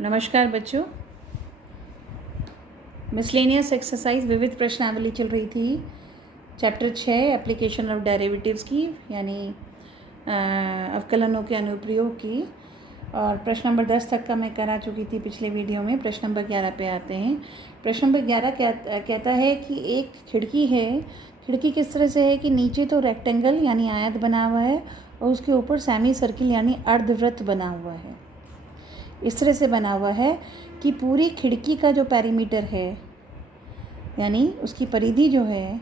नमस्कार बच्चों। Miscellaneous exercise विविध प्रश्नावली चल रही थी। चैप्टर 6 एप्लीकेशन ऑफ डेरिवेटिव्स की, यानी अवकलनों के अनुप्रयोग की। और प्रश्न नंबर 10 तक का मैं करा चुकी थी पिछले वीडियो में। प्रश्न नंबर 11 पे आते हैं। प्रश्न नंबर 11 कहता है कि एक खिड़की है। खिड़की किस तरह से है कि नीचे तो रेक्टेंगल यानी आयत बना हुआ है और उसके ऊपर सेमी सर्किल यानी अर्धवृत्त बना हुआ है। इस तरह से बना हुआ है कि पूरी खिड़की का जो पेरीमीटर है, यानी उसकी परिधि जो है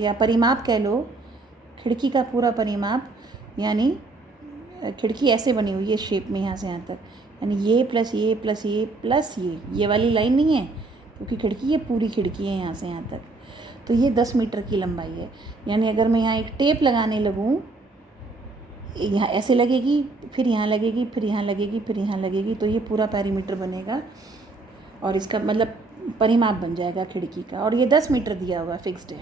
या परिमाप कह लो, खिड़की का पूरा परिमाप, यानी खिड़की ऐसे बनी हुई है शेप में यहाँ से यहाँ तक, यानी ये प्लस ये प्लस ये प्लस ये वाली लाइन नहीं है, क्योंकि खिड़की ये पूरी खिड़की है यहाँ से यहाँ तक। तो ये 10 मीटर की लंबाई है। यानी अगर मैं यहाँ एक टेप लगाने लगूँ, यहाँ ऐसे लगेगी, फिर यहाँ लगेगी, फिर यहाँ लगेगी, फिर यहाँ लगेगी, तो ये पूरा पेरीमीटर बनेगा और इसका मतलब परिमाप बन जाएगा खिड़की का। और ये 10 मीटर दिया हुआ फिक्स्ड है।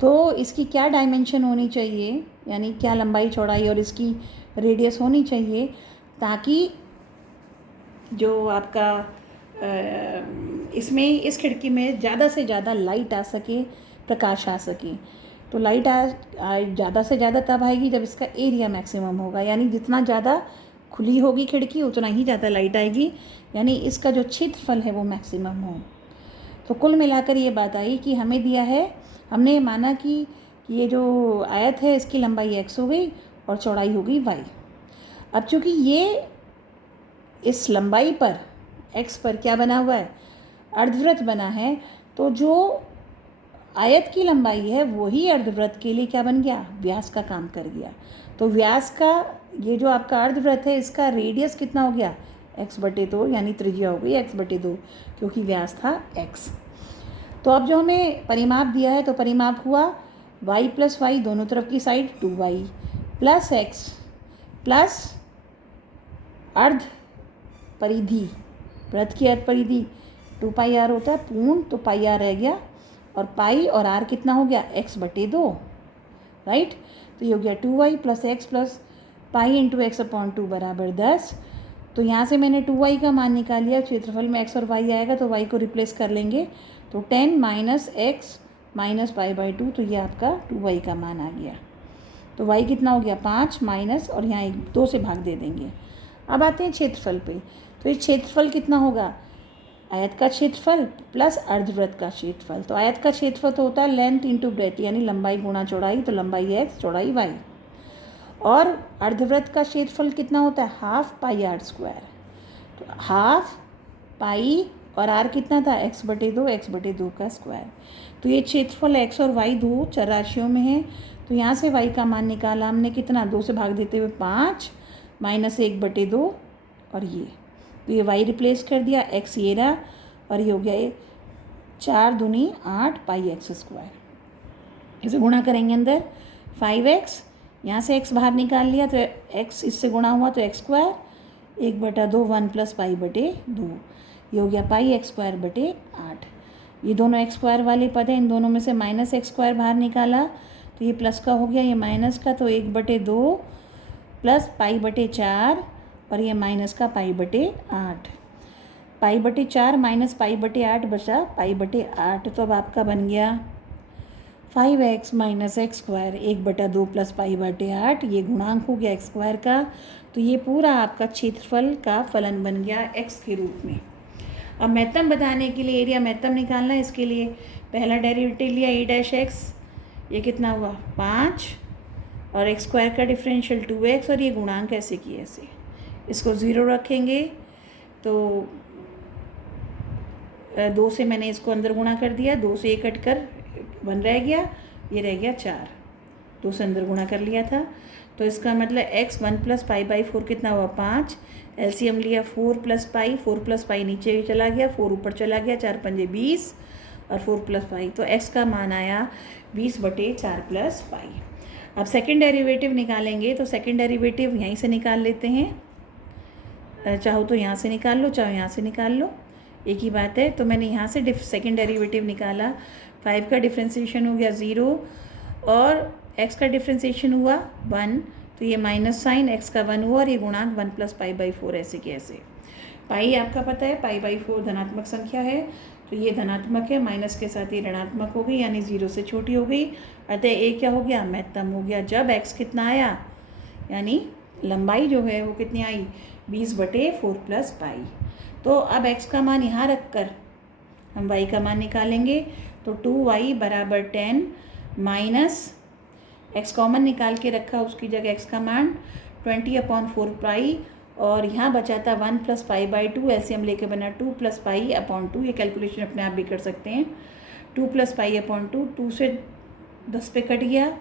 तो इसकी क्या डायमेंशन होनी चाहिए, यानी क्या लंबाई चौड़ाई और इसकी रेडियस होनी चाहिए, ताकि जो आपका इसमें इस खिड़की में ज़्यादा से ज़्यादा लाइट आ सके, प्रकाश आ सके। तो लाइट ज़्यादा से ज़्यादा तब आएगी जब इसका एरिया मैक्सिमम होगा, यानी जितना ज़्यादा खुली होगी खिड़की उतना ही ज़्यादा लाइट आएगी, यानी इसका जो क्षेत्रफल है वो मैक्सिमम हो। तो कुल मिलाकर ये बात आई कि हमें दिया है, हमने माना कि ये जो आयत है इसकी लंबाई x हो गई और चौड़ाई हो गई y। अब चूँकि ये इस लंबाई पर x पर क्या बना हुआ है, अर्धवृत्त बना है, तो जो आयत की लंबाई है वही अर्धवृत्त के लिए क्या बन गया, व्यास का काम कर गया। तो व्यास का ये जो आपका अर्धवृत्त है इसका रेडियस कितना हो गया, x/2, यानी त्रिज्या हो गई x/2, क्योंकि व्यास था x। तो अब जो हमें परिमाप दिया है, तो परिमाप हुआ y + y दोनों तरफ की side 2y plus x plus अर्ध परिधि, वृत्त की अर्ध परिधि 2πr होता है पूर्ण, तो πr रह गया और पाई और r कितना हो गया, x/2, राइट। तो ये हो गया 2y + x + पाई × x/2 बराबर 10। तो यहाँ से मैंने 2y का मान निकाल लिया, क्षेत्रफल में x और y आएगा तो y को रिप्लेस कर लेंगे, तो 10 - x - π/2, तो ये आपका 2y का मान आ गया। तो y कितना हो गया, 5 माइनस, और यहाँ 2 से भाग दे देंगे। अब आते हैं क्षेत्रफल पे। तो ये क्षेत्रफल कितना होगा, आयत का क्षेत्रफल प्लस अर्धवृत्त का क्षेत्रफल। तो आयत का क्षेत्रफल तो होता है लेंथ × ब्रेथ, यानी लंबाई गुणा चौड़ाई, तो लंबाई x चौड़ाई y। और अर्धवृत्त का क्षेत्रफल कितना होता है, ½ πr²। तो ½ पाई और r कितना था, x/2 का स्क्वायर। तो ये क्षेत्रफल x और y दो चर राशियों में है। तो यहाँ से y का मान निकाला हमने कितना, 2 से भाग देते हुए 5 - 1/2, और ये तो ये y रिप्लेस कर दिया, x ये रहा, और ये हो गया ये 4 दूनी 8 πx²। इसे गुणा करेंगे अंदर 5x, यहाँ से x बाहर निकाल लिया तो x इससे गुणा हुआ तो x², 1/2 1 + π/2, ये हो गया πx²/8। ये दोनों x² वाले पद हैं, इन दोनों में से -x² बाहर निकाला तो ये प्लस का हो गया, ये माइनस का, तो 1/2 + π/4, और ये माइनस का π/8। π/4 - π/8 बचा π/8। तो अब आपका बन गया 5x - x², 1/2 + π/8, ये गुणांक हो गया x² का। तो ये पूरा आपका क्षेत्रफल का फलन बन गया x के रूप में। अब महत्तम बताने के लिए एरिया महत्तम निकालना है। इसके लिए पहला डेरिवेटिव लिया a'(x), ये कितना हुआ 5, और x² का डिफरेंशियल 2x, और ये गुणांक ऐसे की ऐसे, इसको 0 रखेंगे तो 2 से मैंने इसको अंदर गुणा कर दिया, 2 से 1 कट कर 1 रह गया, ये रह गया 4, 2 से अंदर गुणा कर लिया था। तो इसका मतलब x 1 + π/4 कितना हुआ 5, एलसीएम लिया 4 + π, 4 + π नीचे चला गया, 4 ऊपर चला गया, 4 × 5 = 20, और 4 + π, तो x का मान आया 20/4 + π। अब सेकंड डेरिवेटिव निकालेंगे, तो सेकंड डेरिवेटिव यहीं से निकाल लेते हैं, चाहो तो यहाँ से निकाल लो, चाहो यहाँ से निकाल लो, एक ही बात है। तो मैंने यहाँ से सेकंड डेरिवेटिव निकाला, 5 का डिफ्रेंसिएशन हो गया 0, और x का डिफ्रेंसिएशन हुआ 1, तो ये माइनस साइन x का 1 हुआ, और ये गुणांक 1 + π/4 ऐसे के ऐसे। पाई आपका पता है, पाई/4 धनात्मक संख्या है, तो ये धनात्मक है, माइनस के साथ ये ऋणात्मक हो गई, यानी 0 से छोटी हो गई। अतः ए क्या हो गया, महत्तम हो गया। जब x कितना आया, यानी लंबाई जो है वो कितनी आई, 20/4 प्लस पाई। तो अब x का मान यहाँ रख कर हम y का मान निकालेंगे। तो 2y बराबर 10 माइनस x कॉमन निकाल के रखा, उसकी जगह x का मान 20/4 पाई, और यहाँ बचा था 1 प्लस पाई/2, ऐसे हम लेके बना 2 प्लस पाई/2। ये कैलकुलेशन अपने आप भी कर सकते हैं। 2 प्लस पाई/2, 2 से 10 पे कट गया।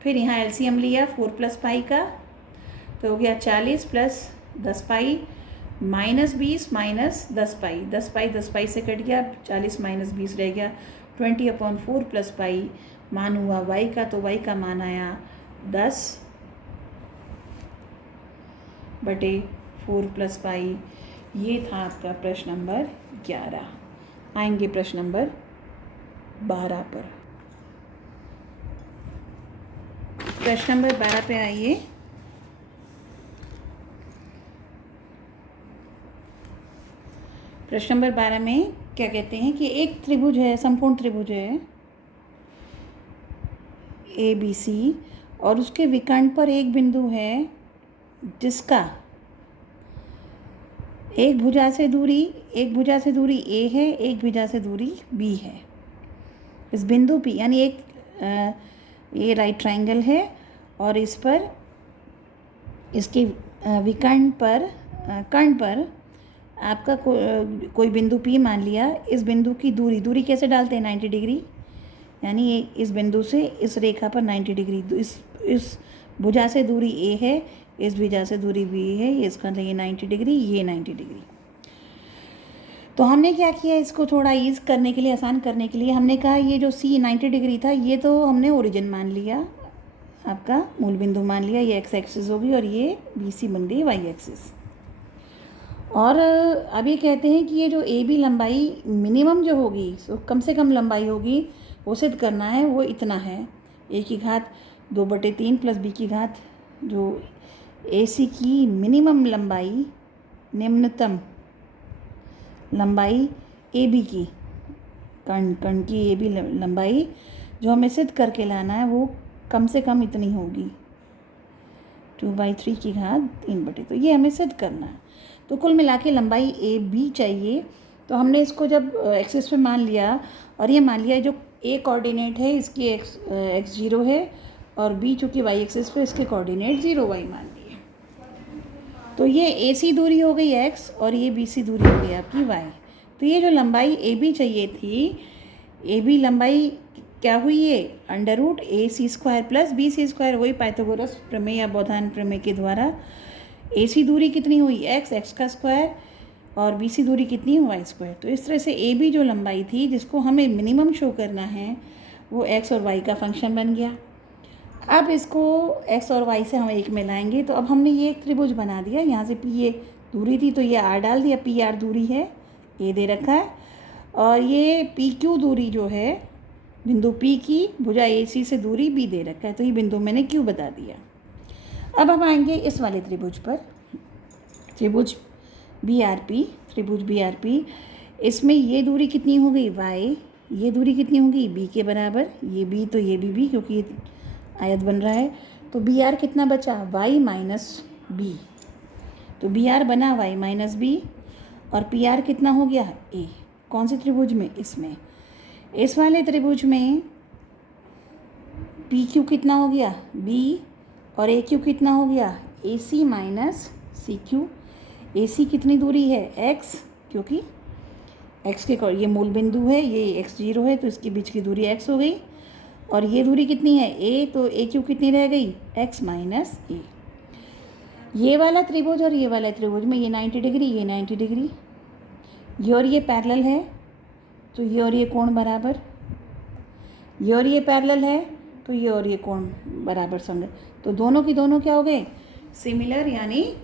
फिर यहाँ एलसीएम लिया 4 प्लस पाई का, तो हो गया 40 प्लस 10 पाई माइनस 20 माइनस 10 पाई। 10 पाई से कट गया, 40 माइनस 20 रह गया, 20/4 प्लस पाई मान हुआ y का। तो y का मान आया 10/4 प्लस पाई। ये था आपका प्रश्न नंबर 11। आएंगे प्रश्न नंबर 12 पर। प्रश्न नंबर 12 पे आइए। प्रश्न नंबर 12 में क्या कहते हैं कि एक त्रिभुज है, समकोण त्रिभुज है ABC, और उसके विकर्ण पर एक बिंदु है जिसका एक भुजा से दूरी A है, एक भुजा से दूरी B है। इस बिंदु P, यानी एक ये राइट ट्रायंगल है, और इस पर इसके विकर्ण पर कर्ण पर आपका कोई बिंदु P मान लिया। इस बिंदु की दूरी कैसे डालते हैं, 90 डिग्री, यानी इस बिंदु से इस रेखा पर 90 डिग्री। इस भुजा से दूरी A है, इस भुजा से दूरी B है, ये इसका मतलब ये 90 डिग्री, ये 90 डिग्री। तो हमने क्या किया, इसको थोड़ा ईज करने के लिए, आसान करने के लिए हमने कहा ये जो C 90 डिग्री था, ये तो हमने ओरिजिन मान लिया, आपका मूल बिंदु मान लिया, ये x एक्सिस होगी, और ये BC बन गई y एक्सिस। और अब ये कहते हैं कि ये जो AB लंबाई मिनिमम जो होगी, तो कम से कम लंबाई होगी, वो सिद्ध करना है। वो इतना है, A की घात 2/3 प्लस B की घात, जो AC की मिनिमम लंबाई, निम्नतम लंबाई AB की, कर्ण की AB लंबाई जो हमें सिद्ध करके लाना है, वो कम से कम इतनी होगी, 2/3 की घात 3/, तो ये हमें सिद्ध करना है। तो कुल मिला के लंबाई AB चाहिए। तो हमने इसको जब एक्सिस पे मान लिया, और ये मान लिया जो A कोऑर्डिनेट है इसकी x 0 है, और B चूँकि y एक्सिस पे इसके कोऑर्डिनेट 0y मान लिए। तो ये AC दूरी हो गई x, और ये BC दूरी हो गई आपकी y। तो ये जो लंबाई AB चाहिए थी, AB लंबाई क्या हुई, ये √AC² प्लस BC², वही पाइथागोरस प्रमेय या बोधायन प्रमेय के द्वारा। AC दूरी कितनी हुई, x का स्क्वायर, और BC दूरी कितनी हुई, y²। तो इस तरह से AB जो लंबाई थी, जिसको हमें मिनिमम शो करना है, वो x और y का फंक्शन बन गया। अब इसको x और y से हम एक में लाएंगे। तो अब हमने ये एक त्रिभुज बना दिया, यहाँ से P ये दूरी थी, तो ये R डाल दिया, PR दूरी है, A दे रखा है, और ये PQ दूरी जो है बिंदु P की भुजा AC से दूरी B दे रखा है, तो ये बिंदु मैंने Q बता दिया। अब हम आएंगे इस वाले त्रिभुज पर, त्रिभुज BRP। इसमें ये दूरी कितनी हो गई, y, ये दूरी कितनी होगी, B के बराबर, ये B तो ये भी B, क्योंकि ये आयत बन रहा है। तो BR कितना बचा, y माइनस B, तो BR बना y माइनस B, और PR कितना हो गया, A। कौन से त्रिभुज में, इसमें, इस वाले त्रिभुज में PQ कितना हो गया, B, और AQ कितना हो गया, AC माइनस CQ। AC कितनी दूरी है, x, क्योंकि x के ये मूल बिंदु है, ये x 0 है, तो इसके बीच की दूरी x हो गई, और ये दूरी कितनी है, A, तो AQ कितनी रह गई, x माइनस A। ये वाला त्रिभुज और ये वाला त्रिभुज में ये 90 डिग्री, ये 90 डिग्री, ये और ये पैरेलल है, तो ये और ये कोण बराबर, ये और ये पैरेलल है, तो ये और ये कोण बराबर संगत। तो दोनों की दोनों क्या हो गए, सिमिलर, यानी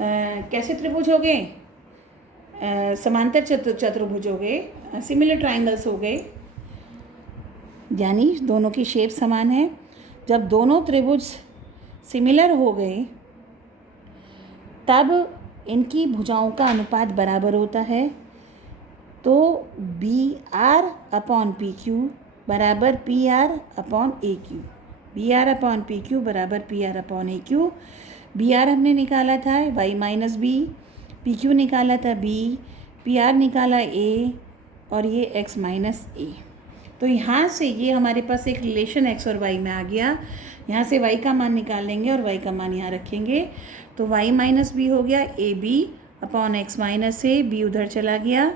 कैसे त्रिभुज हो गए, समांतर चतुर्भुज हो गए, सिमिलर ट्रायंगल्स हो गए, यानी दोनों की शेप समान है। जब दोनों त्रिभुज सिमिलर हो गए, तब इनकी भुजाओं का अनुपात बराबर होता है, तो B R upon P Q बराबर P R upon A Q, B R upon P Q बराबर P R upon A Q. B R हमने निकाला था Y minus B, P Q निकाला था बी, पी आर निकाला ए, और ये एक्स माइनस ए। तो यहाँ से ये हमारे पास एक रिलेशन एक्स और वाई में आ गया। यहाँ से वाई का मान निकाल लेंगे और वाई का मान यहाँ रखेंगे, तो वाई माइनस बी हो गया A B upon X minus A, B उधर चला गया।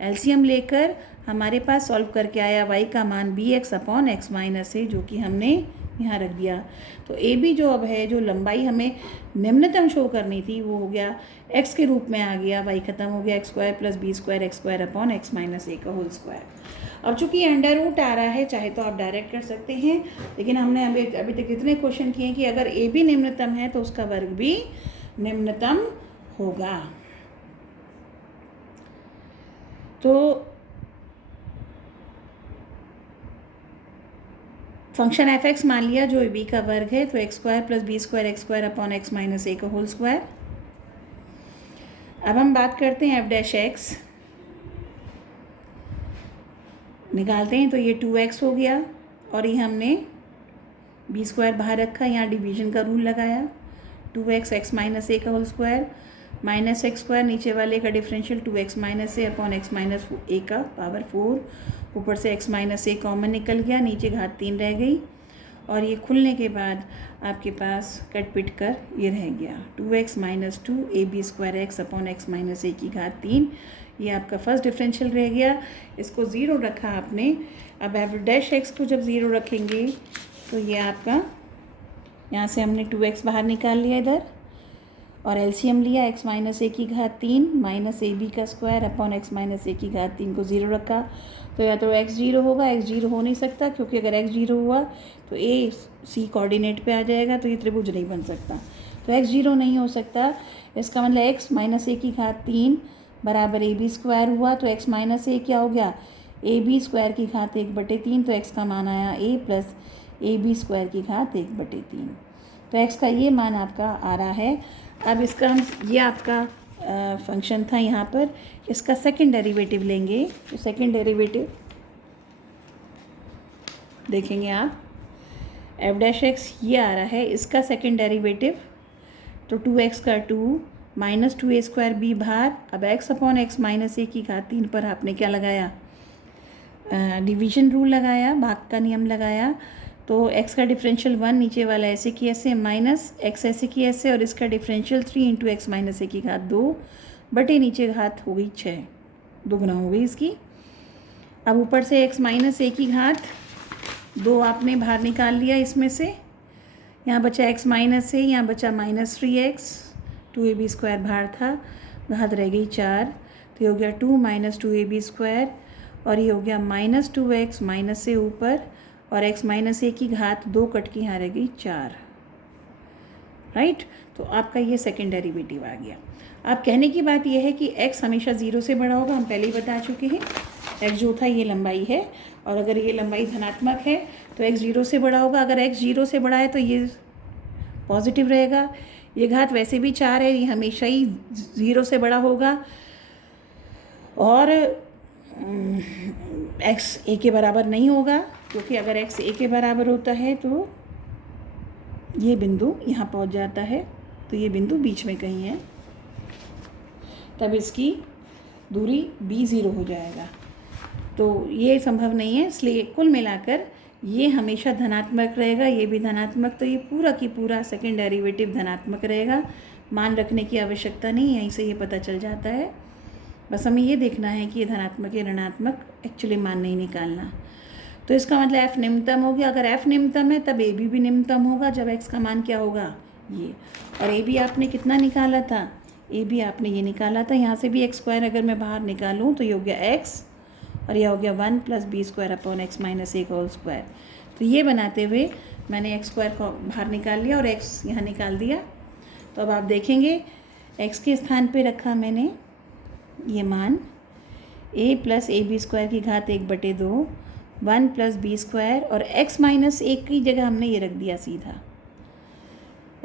एलसीएम लेकर हमारे पास सॉल्व करके आया वाई का मान B X upon X minus A, जो कि हमने यहाँ रख दिया। तो ए बी जो अब है, जो लंबाई हमें निम्नतम शो करनी थी, वो हो गया एक्स के रूप में आ गया, वाई खत्म हो गया X square plus B square X square upon X minus A का होल स्क्वायर। अब चूंकि अंडर रूट आ रहा है, चाहे तो आप डायरेक्ट कर सकते हैं, लेकिन हमने अभी तक इतने क्वेश्चन किए कि अगर ए भी निम्नतम है तो उसका वर्ग भी निम्नतम होगा। तो फंक्शन एफ एक्स मान लिया जो बी का वर्ग है, तो X square plus B square X square upon X minus A का होल स्क्वायर। अब हम बात करते हैं एफ डैश एक्स, निकालते हैं, तो ये 2x हो गया, और ये हमने बी स्क्वायर बाहर रखा, यहाँ डिवीजन का रूल लगाया, 2x एक्स माइनस ए का whole square minus X square, नीचे वाले का differential 2x minus A upon X minus A का पावर 4, ऊपर से x माइनस ए कॉमन निकल गया, नीचे घात 3 रह गई, और ये खुलने के बाद आपके पास कट पिट कर ये रह गया 2x minus 2 A B square X upon X minus A की घात 3। ये आपका फर्स्ट डिफरेंशियल रह गया, इसको ज़ीरो रखा आपने। अब एफ डैश एक्स को जब ज़ीरो रखेंगे तो ये आपका, यहाँ से हमने 2x बाहर निकाल लिया इधर, और एलसीएम लिया एक्स माइनस ए की घात 3 माइनस ए बी का square upon X minus A की घात 3 को ज़ीरो रखा, तो या तो x जीरो होगा, x जीरो हो नहीं सकता, क्योंकि अगर x जीरो हुआ तो a c कोऑर्डिनेट पे आ जाएगा, तो ये त्रिभुज नहीं बन सकता, तो x जीरो नहीं हो सकता। इसका मतलब x माइनस ए की घात 3 बराबर ए बी स्क्वायर हुआ, तो x माइनस ए क्या हो गया, ए बी स्क्वायर की घात 1/3, तो x का मान आया a plus A B square की घात 1/3, तो x का ये मान आपका आ रहा है। अब इसका हम, ये आपका फंक्शन था, यहाँ पर इसका सेकंड डेरिवेटिव लेंगे, तो सेकंड डेरिवेटिव देखेंगे आप, एफ डैश एक्स ये आ रहा है, इसका सेकंड डेरिवेटिव, तो 2x का 2 माइनस 2a स्क्वायर बी बाहर। अब x upon X minus A की घात 3 पर आपने क्या लगाया, डिवीजन रूल लगाया, भाग का नियम लगाया, तो x का डिफरेंशियल 1 नीचे वाला ऐसे की ऐसे माइनस x ऐसे की ऐसे, और इसका differential 3 into x minus A की घात 2 बटे नीचे घात हो गई 6, दोगुना हो गई इसकी। अब ऊपर से x माइनस ए की घात 2 आपने बाहर निकाल लिया इसमें से, यहाँ बचा x माइनस ए, यहाँ बचा माइनस 3x, 2ab स्क्वायर बाहर था, घात रह गई 4, तो ये हो गया 2 माइनस 2ab स्क्वायर, और ये हो गया माइनस 2x माइनस से ऊपर, और x माइनस ए की घात 2 कट की यहाँ रह गई 4, राइट। तो आपका ये सेकंड डेरिवेटिव आ गया। अब कहने की बात यह है कि x हमेशा 0 से बड़ा होगा, हम पहले ही बता चुके हैं, x जो था ये लंबाई है, और अगर ये लंबाई धनात्मक है तो x 0 से बड़ा होगा, अगर x 0 से बड़ा है तो ये पॉजिटिव रहेगा, ये घात वैसे भी 4 है, ये हमेशा ही 0 से बड़ा होगा, और x a के बराबर नहीं होगा, क्योंकि अगर x a के बराबर होता है तो ये बिंदु यहाँ पहुँच जाता है, तो ये बिंदु बीच में कहीं है, तब इसकी दूरी b 0 हो जाएगा, तो ये संभव नहीं है। इसलिए कुल मिलाकर ये हमेशा धनात्मक रहेगा, ये भी धनात्मक, तो ये पूरा की पूरा सेकंड डेरिवेटिव धनात्मक रहेगा, मान रखने की आवश्यकता नहीं, यहीं से ये पता चल जाता है। बस हमें ये देखना है कि ये धनात्मक या ऋणात्मक, एक्चुअली मान नहीं निकालना। तो इसका मतलब f निम्नतम हो गया, अगर f निम्नतम है तब ab भी निम्नतम होगा, जब x का मान क्या होगा ये, और ab आपने कितना निकाला था, ab आपने ये निकाला था, यहाँ से भी x स्क्वायर अगर मैं बाहर निकालूँ तो ये हो गया x, और यह हो गया 1 plus B square upon X minus A का होल स्क्वायर। तो ये बनाते हुए मैंने एक्स स्क्वायर को बाहर निकाल लिया और एक्स यहाँ निकाल दिया। तो अब आप देखेंगे एक्स के स्थान पे रखा मैंने ये मान a plus A B square की घात 1/2 1 प्लस बी स्क्वायर, और x माइनस 1 की जगह हमने ये रख दिया सीधा,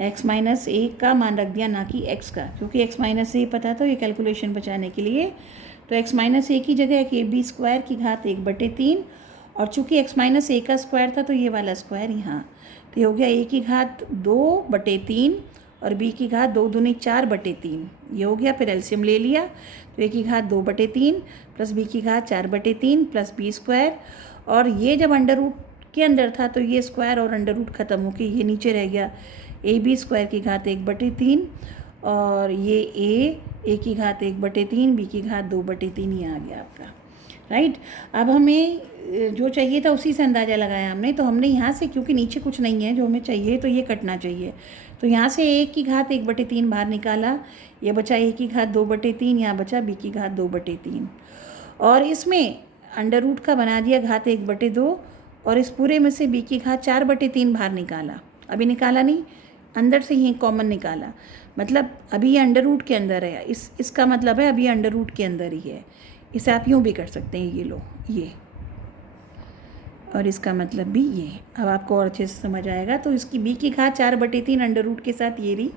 x माइनस ए का मान रख दिया, ना कि x का, क्योंकि x माइनस ए पता तो ये कैलकुलेशन बचाने के लिए। तो x माइनस ए की जगह कि b स्क्वायर की घात 1/3, और चूँकि x माइनस ए का स्क्वायर था तो ये वाला स्क्वायर यहाँ, तो ये हो गया a की घात 2/3 और b की घात 2 दूनी 4/3, ये हो गया। फिर एलसीएम ले लिया तो a की घात 2/3 प्लस b की घात 4/3 प्लस b स्क्वायर, और ये जब अंडर रूट के अंदर था तो ये स्क्वायर और अंडर रूट ख़त्म होकर ये नीचे रह गया, ए बी स्क्वायर की घात 1/3 और ये ए की घात 1/3, बी की घात 2/3, ये आ गया आपका, राइट। अब हमें जो चाहिए था उसी से अंदाज़ा लगाया हमने, तो हमने यहाँ से, क्योंकि नीचे कुछ नहीं है जो हमें चाहिए तो ये कटना चाहिए, तो यहाँ से ए की घात 1/3 बाहर निकाला, ये बचा ए की घात 2/3, यहाँ बचा बी की घात 2/3, और इसमें अंडर रूट का बना दिया घात 1/2, और इस पूरे में से बी की घात 4/3 बाहर निकाला। अभी निकाला नहीं, अंदर से ही कॉमन निकाला, मतलब अभी ये अंडर रूट के अंदर है, इसका मतलब है अभी अंडर रूट के अंदर ही है। इसे आप यूँ भी कर सकते हैं, ये लो ये, और इसका मतलब भी ये। अब आपको और अच्छे से समझ आएगा। तो इसकी बी की घात 4/3 अंडर रूट के साथ ये रही,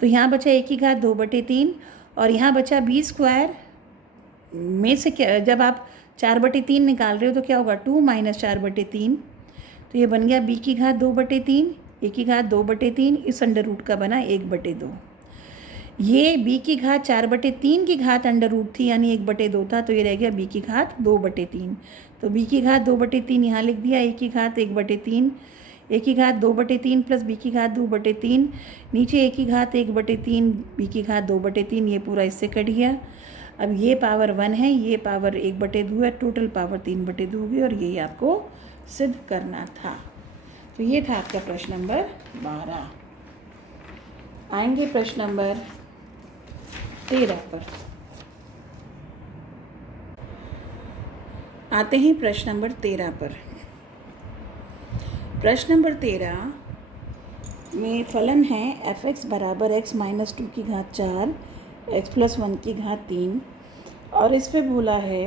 तो यहाँ बचा ए की घात 2/3 और यहाँ बचा बी स्क्वायर में से क्या, जब आप 4/3 निकाल रहे हो तो क्या होगा, 2 - 4/3, तो ये बन गया बी की घात 2/3, ए की घात 2/3, इस अंडर रूट का बना 1/2। ये बी की घात 4/3 की घात अंडर रूट थी, यानी 1/2 था, तो ये रह गया बी की घात 2/3। तो बी की घात 2/3 यहाँ लिख दिया, ए की घात 1/3, ए की घात 2/3 प्लस बी की घात 2/3, नीचे ए की घात 1/3, बी की घात 2/3, ये पूरा इससे कट गया। अब ये पावर 1 है, ये पावर 1/2 है, टोटल पावर 3/2 होगी, और यही आपको सिद्ध करना था। तो ये था आपका प्रश्न नंबर 12। आएंगे प्रश्न नंबर 13 पर। आते हैं प्रश्न नंबर 13 पर। प्रश्न नंबर 13 में फलन है f(x) = x - 2 की घात 4 x + 1 की घात 3, और इस पे बोला है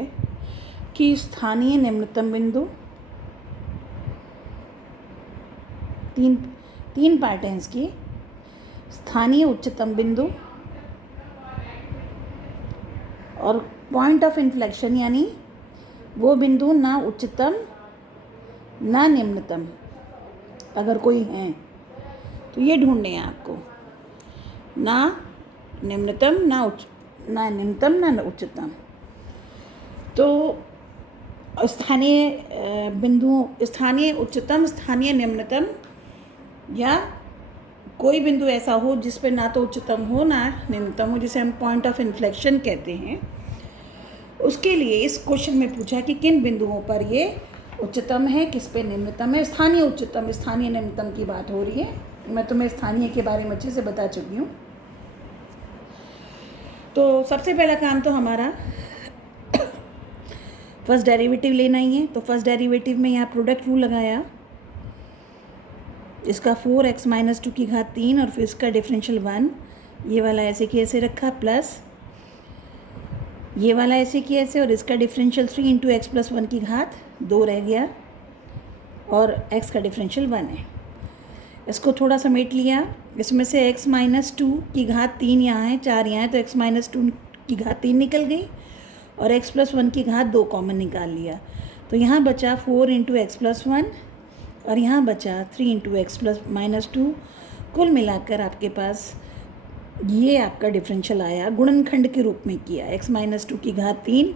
कि स्थानीय निम्नतम बिंदु, तीन पार्ट हैं इसकी, स्थानीय उच्चतम बिंदु और पॉइंट ऑफ इन्फ्लेक्शन, यानी वो बिंदु ना उच्चतम ना निम्नतम अगर कोई हैं तो ये ढूंढने हैं आपको, ना निम्नतम ना निम्नतम ना उच्चतम। तो स्थानीय बिंदु, स्थानीय उच्चतम, स्थानीय निम्नतम, या कोई बिंदु ऐसा हो जिस पे ना तो उच्चतम हो ना निम्नतम हो, जिसे हम पॉइंट ऑफ इन्फ्लेक्शन कहते हैं। उसके लिए इस क्वेश्चन में पूछा कि किन बिंदुओं पर ये उच्चतम है, किस पे निम्नतम है। स्थानीय उच्चतम, स्थानीय निम्नतम की बात हो रही है। मैं तुम्हें स्थानीय के बारे में अच्छे से बता चुकी हूँ। तो सबसे पहला काम तो हमारा फर्स्ट डेरिवेटिव लेना ही है। तो फर्स्ट डेरिवेटिव में यहाँ प्रोडक्ट रूल लगाया, इसका 4x - 2 की घात 3 और फिर इसका डिफरेंशियल 1, ये वाला ऐसे की ऐसे रखा, प्लस ये वाला ऐसे की ऐसे, और इसका डिफरेंशियल 3 × x + 1 की घात 2 रह गया, और x का डिफरेंशियल 1 है। इसको थोड़ा समेट लिया, इसमें से x - 2 की घात 3 यहाँ है, 4 यहाँ है, तो x - 2 की घात 3 निकल गई, और x + 1 की घात 2 कॉमन निकाल लिया। तो यहाँ बचा 4 × x + 1 और यहाँ बचा 3 × x - 2। कुल मिलाकर आपके पास ये आपका डिफरेंशियल आया, गुणनखंड के रूप में किया, x - 2 की घात 3,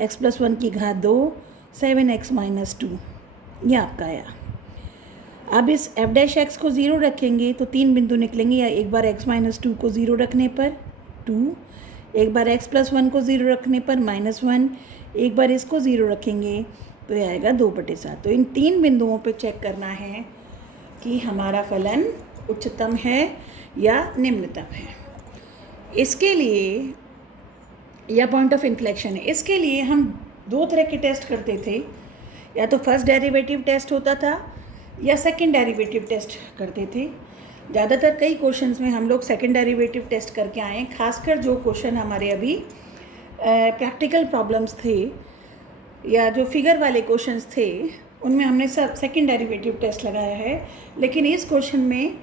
x + 1 की घात 2, 7x - 2, ये आपका आया। अब इस f' को 0 रखेंगे तो 3 बिंदु निकलेंगे, या एक बार x - 2 को 0 रखने पर 2, एक बार x + 1 को 0 रखने पर -1, एक बार इसको 0 रखेंगे तो ये आएगा 2/7। तो इन 3 बिंदुओं पे चेक करना है कि हमारा फलन उच्चतम है या निम्नतम है। इसके लिए, या पॉइंट ऑफ इन्फ्लेक्शन है, इसके लिए हम 2 तरह के टेस्ट करते थे, या तो फर्स्ट डेरिवेटिव टेस्ट होता था या सेकंड डेरिवेटिव टेस्ट करते थे। ज़्यादातर कई क्वेश्चंस में हम लोग सेकंड डेरिवेटिव टेस्ट करके आए, खासकर जो क्वेश्चन हमारे अभी प्रैक्टिकल प्रॉब्लम्स थे या जो फिगर वाले क्वेश्चंस थे, उनमें हमने सब सेकंड डेरिवेटिव टेस्ट लगाया है। लेकिन इस क्वेश्चन में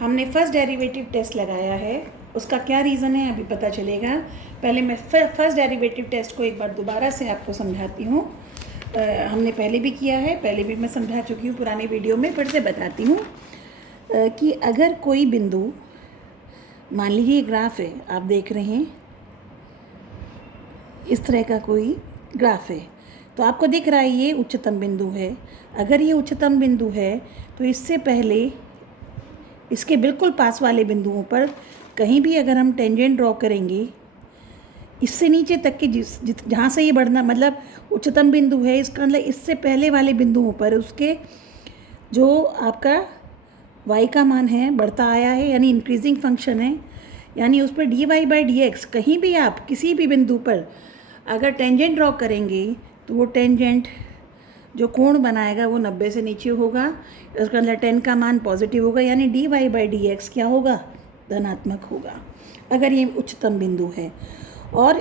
हमने फर्स्ट डेरिवेटिव टेस्ट लगाया है, उसका क्या रीज़न है अभी पता चलेगा। पहले मैं फर्स्ट डेरिवेटिव टेस्ट को एक बार दोबारा से आपको समझाती हूँ। हमने पहले भी किया है, पहले भी मैं समझा चुकी हूँ पुराने वीडियो में, फिर से बताती हूँ कि अगर कोई बिंदु, मान लीजिए ग्राफ है, आप देख रहे हैं इस तरह का कोई ग्राफ है, तो आपको दिख रहा है ये उच्चतम बिंदु है। अगर ये उच्चतम बिंदु है तो इससे पहले इसके बिल्कुल पास वाले बिंदुओं पर कहीं भी अगर हम टेंजेंट ड्रॉ करेंगे, इससे नीचे तक के जहाँ से ये बढ़ना, मतलब उच्चतम बिंदु है, इसका मतलब इससे पहले वाले बिंदुओं पर उसके जो आपका y का मान है बढ़ता आया है, यानी इंक्रीजिंग फंक्शन है, यानी उस पर dy/dx कहीं भी आप किसी भी बिंदु पर अगर टेंजेंट ड्रॉ करेंगे तो वो टेंजेंट जो कोण बनाएगा वो 90 से नीचे होगा। इसका मतलब 10 का मान पॉजिटिव होगा, यानी dy/dx क्या होगा, धनात्मक होगा अगर ये उच्चतम बिंदु है। और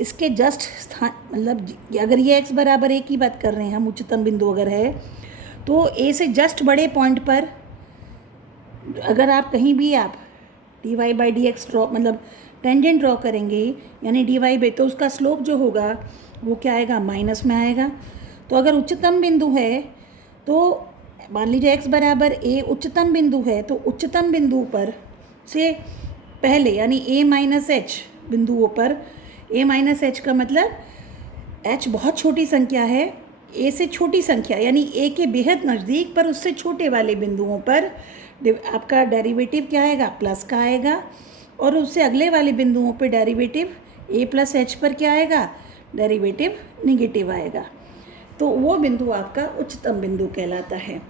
इसके जस्ट स्थान, मतलब अगर ये x बराबर a की बात कर रहे हैं हम, उच्चतम बिंदु अगर है तो a से जस्ट बड़े पॉइंट पर अगर आप कहीं भी आप dy/dx ड्रॉ, मतलब टेंजेंट ड्रॉ करेंगे, यानी dy तो उसका स्लोप जो होगा वो क्या आएगा, माइनस में आएगा। तो अगर उच्चतम बिंदु है तो मान लीजिए x बराबर a उच्चतम बिंदु है, तो उच्चतम बिंदु पर से पहले यानी a-h बिंदुओं पर, a-h का मतलब h बहुत छोटी संख्या है, a से छोटी संख्या यानी a के बेहद नज़दीक पर उससे छोटे वाले बिंदुओं पर आपका डेरिवेटिव क्या आएगा, प्लस का आएगा। और उससे अगले वाले बिंदुओं पर डेरिवेटिव a+h पर क्या आएगा, डेरिवेटिव निगेटिव आएगा। तो वो बिंदु आपका उच्चतम बिंदु कहलाता है।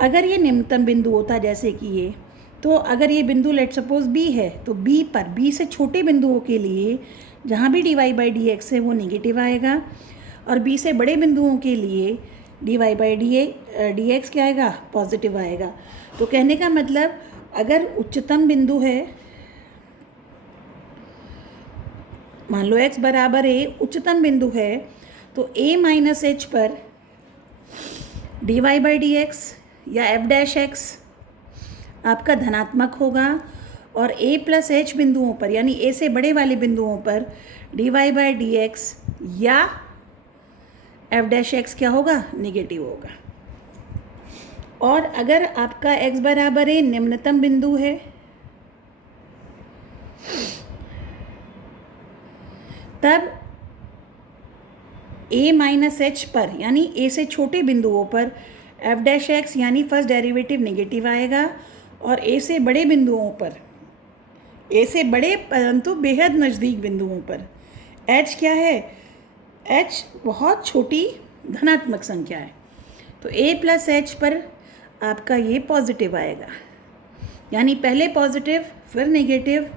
अगर ये निम्नतम बिंदु होता जैसे कि ये, तो अगर ये बिंदु लेट सपोज b है तो b पर, b से छोटे बिंदुओं के लिए जहाँ भी dy/dx है वो निगेटिव आएगा, और b से बड़े बिंदुओं के लिए dy/dx क्या आएगा, पॉजिटिव आएगा। तो कहने का मतलब अगर उच्चतम बिंदु है, मान लो x बराबर a उच्चतम बिंदु है, तो a-h पर dy/dx या f'(x) आपका धनात्मक होगा, और a+h बिंदुओं पर यानी a से बड़े वाले बिंदुओं पर dy/dx या f'(x) क्या होगा, नेगेटिव होगा। और अगर आपका x बराबर a निम्नतम बिंदु है, तब a-h पर यानी a से छोटे बिंदुओं पर f'(x) यानी फर्स्ट डेरिवेटिव नेगेटिव आएगा, और a से बड़े बिंदुओं पर, a से बड़े परंतु बेहद नज़दीक बिंदुओं पर h क्या है, h बहुत छोटी धनात्मक संख्या है, तो a+h पर आपका ये पॉजिटिव आएगा, यानी पहले पॉजिटिव फिर नेगेटिव,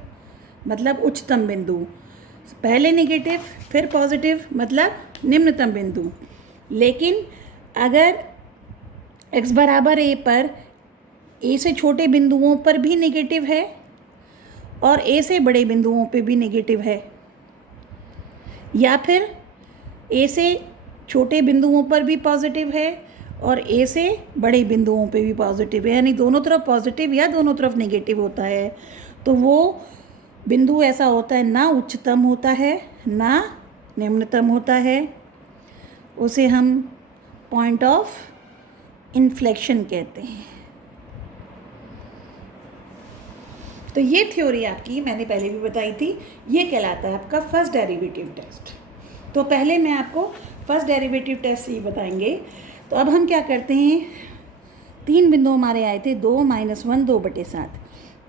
मतलब उच्चतम बिंदु, पहले नेगेटिव फिर पॉजिटिव, मतलब निम्नतम बिंदु। लेकिन अगर x बराबर a पर a से छोटे बिंदुओं पर भी नेगेटिव है और a से बड़े बिंदुओं पे भी नेगेटिव है, या फिर a से छोटे बिंदुओं पर भी पॉजिटिव है और a से बड़े बिंदुओं पे भी पॉजिटिव है, यानी दोनों तरफ पॉजिटिव या दोनों तरफ नेगेटिव होता है, तो वो बिंदु ऐसा होता है, ना उच्चतम होता है ना निम्नतम होता है, उसे हम पॉइंट ऑफ इन्फ्लेक्शन कहते हैं। तो ये थ्योरी आपकी मैंने पहले भी बताई थी, ये कहलाता है आपका फर्स्ट डेरिवेटिव टेस्ट। तो पहले मैं आपको फर्स्ट डेरिवेटिव टेस्ट ही बताएंगे। तो अब हम क्या करते हैं, 3 बिंदु हमारे आए थे, 2 - 1 2/7।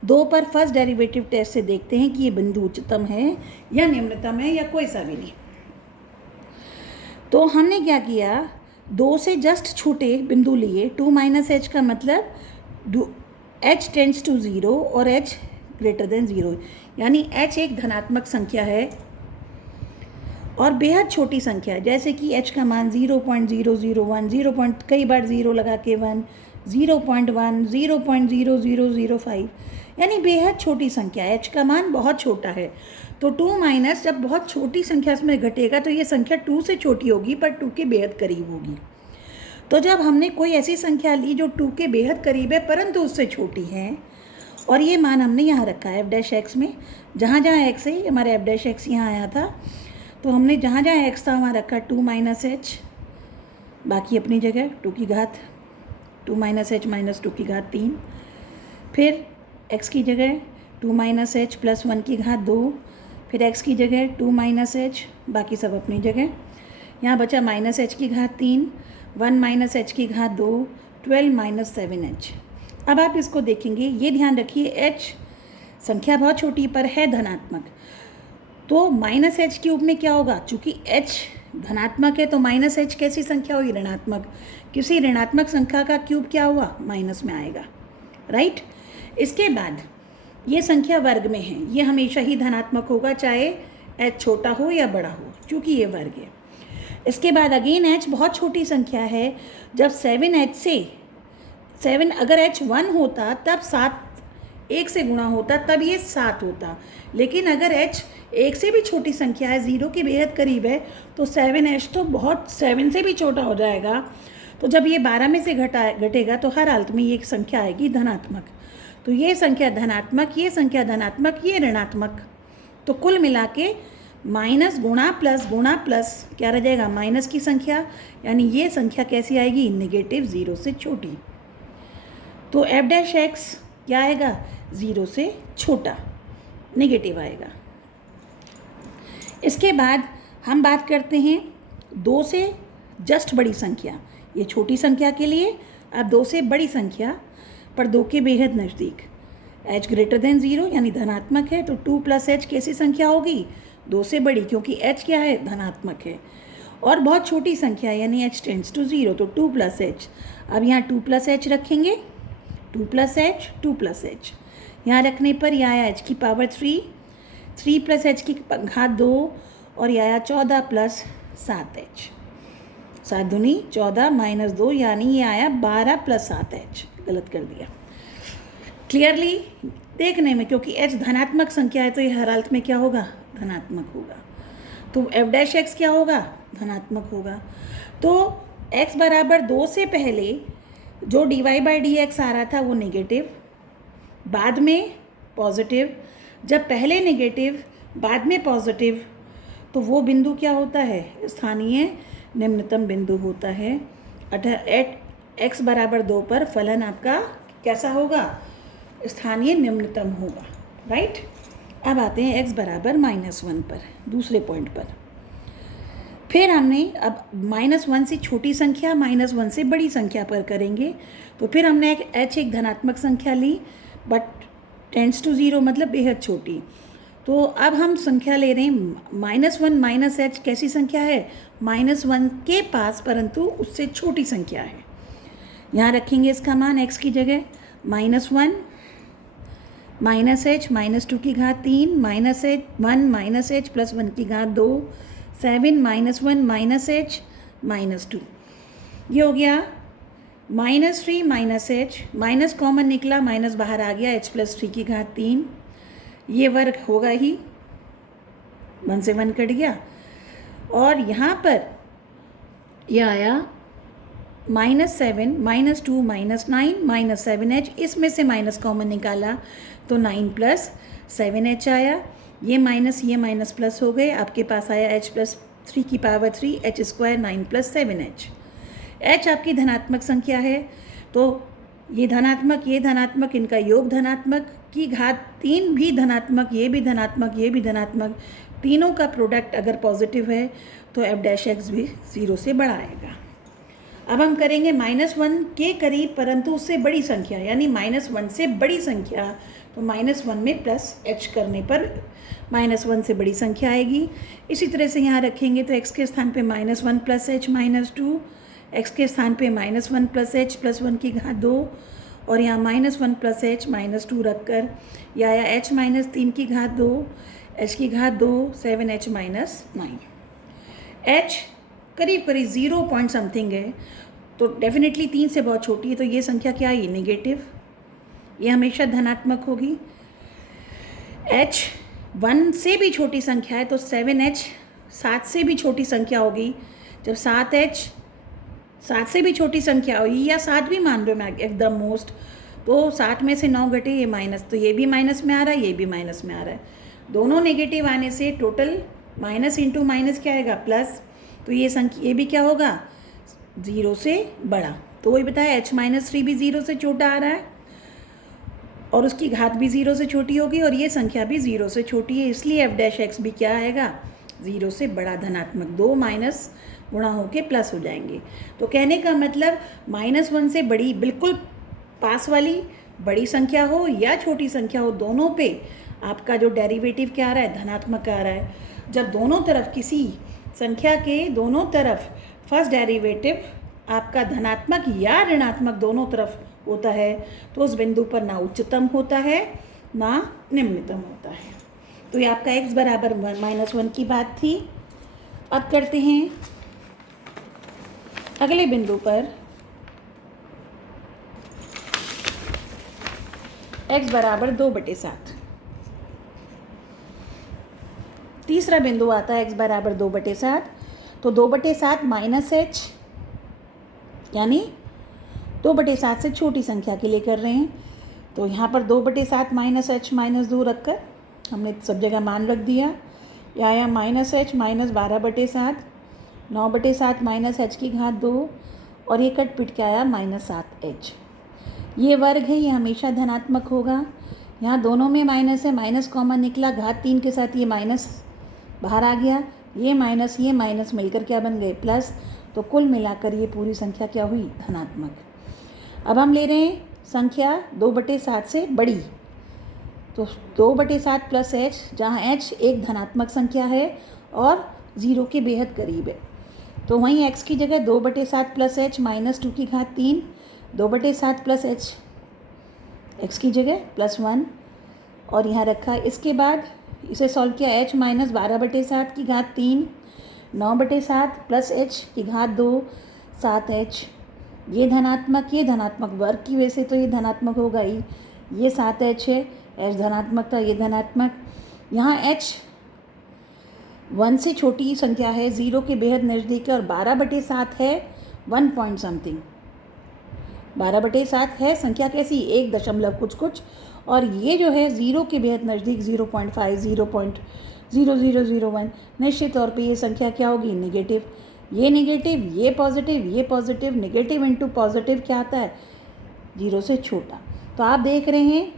2 पर फर्स्ट डेरिवेटिव टेस्ट से देखते हैं कि ये बिंदु उच्चतम है या निम्नतम है या कोई सा भी नहीं। तो हमने क्या किया, 2 से जस्ट छोटे बिंदु लिए, 2 - h का मतलब h टेंड्स टू 0 और h ग्रेटर देन 0, यानी h एक धनात्मक संख्या है और बेहद छोटी संख्या है, जैसे कि h का मान 0.001, 0. कई बार 0 लगा के 1, 0.1, 0.0005, यानी बेहद छोटी संख्या है, h का मान बहुत छोटा है। तो 2 जब बहुत छोटी संख्या इसमें घटेगा तो ये संख्या 2 से छोटी होगी पर 2 के बेहद करीब होगी। तो जब हमने कोई ऐसी संख्या ली जो 2 के बेहद करीब है परंतु उससे छोटी है और ये मान हमने यहाँ रखा है एफ डैश एक्स में, जहाँ जहाँ एक्स है हमारे एफ डैश एक्स यहाँ आया था, तो हमने जहाँ जहाँ एक्स था वहाँ रखा 2 माइनस एच, बाकी अपनी जगह 2 की घात 2 माइनस एच माइनस 2 की घात 3, फिर एक्स की जगह 2 माइनस एच प्लस 1 की घात 2, फिर एक्स की जगह 2 माइनस एच, बाकी सब अपनी जगह। यहाँ बचा माइनस एच की घात 3, 1 माइनस एच की घात 2, 12 माइनस 7h। अब आप इसको देखेंगे, ये ध्यान रखिए h संख्या बहुत छोटी पर है धनात्मक, तो माइनस एच क्यूब में क्या होगा, चूँकि h धनात्मक है तो माइनस एच कैसी संख्या हुई, ऋणात्मक। किसी ऋणात्मक संख्या का क्यूब क्या हुआ, माइनस में आएगा, राइट। इसके बाद ये संख्या वर्ग में है, ये हमेशा ही धनात्मक होगा चाहे h छोटा हो या बड़ा हो, चूँकि ये वर्ग है। इसके बाद अगेन h बहुत छोटी संख्या है, जब 7h से 7 अगर h 1 होता तब 7 1 से गुणा होता तब ये 7 होता, लेकिन अगर h 1 से भी छोटी संख्या है, 0 के बेहद करीब है, तो 7h तो बहुत 7 से भी छोटा हो जाएगा। तो जब ये 12 में से घटेगा तो हर हालत में ये संख्या आएगी धनात्मक। तो ये संख्या धनात्मक, ये संख्या धनात्मक, ये ऋणात्मक, तो कुल मिला के माइनस गुणा प्लस क्या रह जाएगा, माइनस की संख्या, यानी ये संख्या कैसी आएगी, नेगेटिव 0 से छोटी। तो एफ डैश एक्स क्या आएगा, 0 से छोटा, नेगेटिव आएगा। इसके बाद हम बात करते हैं 2 से जस्ट बड़ी संख्या। ये छोटी संख्या के लिए, अब 2 से बड़ी संख्या पर 2 के बेहद नज़दीक, h ग्रेटर देन 0 यानी धनात्मक है, तो 2 प्लस एच कैसी संख्या होगी, 2 से बड़ी, क्योंकि h क्या है, धनात्मक है। और बहुत छोटी संख्या यानी h टेंड्स टू 0, तो 2 प्लस एच। अब यहाँ 2 प्लस एच रखेंगे, 2 प्लस एच 2 प्लस एच, यहाँ रखने पर यह आया h की पावर 3, 3 प्लस एच की घात 2, और यह आया 14 प्लस 7h, 7 दूनी 14 माइनस 2, यानी ये आया 12 प्लस 7h, गलत कर दिया। क्लियरली देखने में, क्योंकि h धनात्मक संख्या है तो ये हर हालत में क्या होगा, धनात्मक होगा। तो एफ डैश एक्स क्या होगा, धनात्मक होगा। तो x बराबर 2 से पहले जो dy बाई डी एक्स आ रहा था वो नेगेटिव, बाद में पॉजिटिव, जब पहले नेगेटिव बाद में पॉजिटिव, तो वो बिंदु क्या होता है, स्थानीय निम्नतम बिंदु होता है। x बराबर 2 पर फलन आपका कैसा होगा, स्थानीय निम्नतम होगा, राइट। अब आते हैं x बराबर -1 पर, दूसरे पॉइंट पर। फिर हमने अब -1 से छोटी संख्या -1 से बड़ी संख्या पर करेंगे, तो फिर हमने एक धनात्मक संख्या ली बट टेंड्स टू 0, मतलब बेहद छोटी। तो अब हम संख्या ले रहे हैं -1 माइनस एच, कैसी संख्या है, -1 के पास परंतु उससे छोटी संख्या है। यहाँ रखेंगे इसका मान x की जगह -1 माइनस एच माइनस 2 की घात 3 minus H 1 minus H plus 1 की घात 2, 7 -1 माइनस एच -2, ये हो गया -3 माइनस एच, माइनस कॉमन निकला, माइनस बाहर आ गया, h प्लस 3 की घात 3, ये वर्ग होगा ही, 1 से 1 कट गया। और यहाँ पर यह आया -7 -2 -9 -7h, इसमें से माइनस कॉमन निकाला तो 9 प्लस 7h आया, ये माइनस प्लस हो गए, आपके पास आया h प्लस 3 की power 3, h square 9 plus 7h। h आपकी धनात्मक संख्या है, तो ये धनात्मक, इनका योग धनात्मक की घात 3 भी धनात्मक, ये भी धनात्मक, ये भी धनात्मक, तीनों का प्रोडक्ट अगर पॉजिटिव है तो एफ डैश एक्स भी 0 से बड़ा आएगा। अब हम करेंगे -1 के करीब परंतु उससे बड़ी संख्या, यानी -1 से बड़ी संख्या, तो -1 में प्लस h करने पर -1 से बड़ी संख्या आएगी। इसी तरह से यहाँ रखेंगे तो x के स्थान पे -1 प्लस h -2, x के स्थान पे -1 प्लस h प्लस 1 की घात 2, और यहाँ -1 प्लस h -2 रख कर यह आया h -3 की घात 2, h की घात 2, 7h -9। h करीब 0 पॉइंट समथिंग है, तो डेफिनेटली 3 से बहुत छोटी है, तो ये संख्या क्या है, नेगेटिव, ये हमेशा धनात्मक होगी। h 1 से भी छोटी संख्या है तो 7h 7 से भी छोटी संख्या होगी, जब 7h 7 से भी छोटी संख्या होगी, या 7 भी मान लो मैं एकदम मोस्ट, तो 60 में से 9 घटे, ये माइनस, तो ये भी माइनस में आ रहा है, ये भी माइनस में आ रहा है। दोनों नेगेटिव आने से टोटल माइनस इंटू माइनस क्या आएगा, प्लस। तो ये संख्या, ये भी क्या होगा, 0 से बड़ा। तो वही बताया h-3 भी 0 से छोटा आ रहा है और उसकी घात भी 0 से छोटी होगी और ये संख्या भी 0 से छोटी है, इसलिए f' भी क्या आएगा, 0 से बड़ा, धनात्मक। 2 माइनस गुणा होके प्लस हो जाएंगे। तो कहने का मतलब -1 से बड़ी, बिल्कुल पास वाली बड़ी संख्या हो या छोटी संख्या हो, दोनों पे आपका जो डेरिवेटिव क्या आ रहा है, धनात्मक आ रहा है। जब दोनों तरफ, किसी संख्या के दोनों तरफ फर्स्ट डेरिवेटिव आपका धनात्मक या ऋणात्मक दोनों तरफ होता है, तो उस बिंदु पर ना उच्चतम होता है ना निम्नतम होता है। तो ये आपका x बराबर -1 की बात थी। अब करते हैं अगले बिंदु पर x बराबर 2/7। तीसरा बिंदु आता है x बराबर 2/7। तो 2/7 -h, यानी 2/7 से छोटी संख्या के लिए कर रहे हैं। तो यहाँ पर 2/7 -h -2 रखकर हमने सब जगह मान रख दिया। या -h -12/7, 9/7 -h की घात 2 और ये कट पिट के आया -7h। ये वर्ग है, ये हमेशा धनात्मक होगा। यहाँ दोनों में माइनस है, माइनस कॉमन निकला, घात 3 के साथ ये माइनस बाहर आ गया, ये माइनस मिलकर क्या बन गए, प्लस। तो कुल मिलाकर ये पूरी संख्या क्या हुई, धनात्मक। अब हम ले रहे हैं संख्या 2/7 से बड़ी। तो 2/7 प्लस h, जहाँ h एक धनात्मक संख्या है और 0 के बेहद करीब है, तो वहीं x की जगह 2/7 प्लस h -2 की घात 3, 2/7 प्लस h x की जगह +1 और यहाँ रखा। इसके बाद इसे सॉल्व किया, h -12/7 की घात 3, 9/7 प्लस h की घात 2, 7h। ये धनात्मक वर्ग की वजह से तो ये धनात्मक होगा ही। ये 7h है, h धनात्मक था, ये धनात्मक। यहाँ h 1 से छोटी संख्या है, 0 के बेहद नज़दीक है और 12/7 है 1 पॉइंट समथिंग। 12/7 है संख्या कैसी, 1 दशमलव कुछ और ये जो है 0 के बेहद नज़दीक 0.5, 0.0001। निश्चित तौर पे ये संख्या क्या होगी, नेगेटिव। ये नेगेटिव, ये पॉजिटिव, नेगेटिव इंटू पॉजिटिव क्या आता है, 0 से छोटा। तो आप देख रहे हैं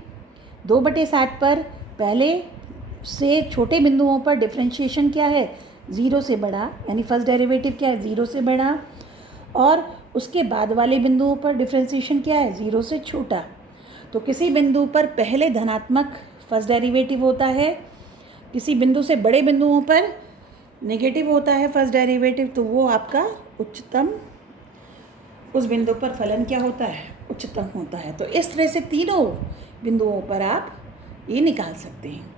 2/7 पर पहले से छोटे बिंदुओं पर डिफ्रेंशिएशन क्या है, 0 से बड़ा, यानी फर्स्ट डेरिवेटिव क्या है, 0 से बड़ा, और उसके बाद वाले बिंदुओं पर डिफ्रेंशिएशन क्या है, 0 से छोटा। तो किसी बिंदु पर पहले धनात्मक फर्स्ट डेरिवेटिव होता है, किसी बिंदु से बड़े बिंदुओं पर नेगेटिव होता है फर्स्ट डेरिवेटिव, तो वो आपका उच्चतम, उस बिंदु पर फलन क्या होता है, उच्चतम होता है। तो इस तरह से तीनों बिंदुओं पर आप ये निकाल सकते हैं।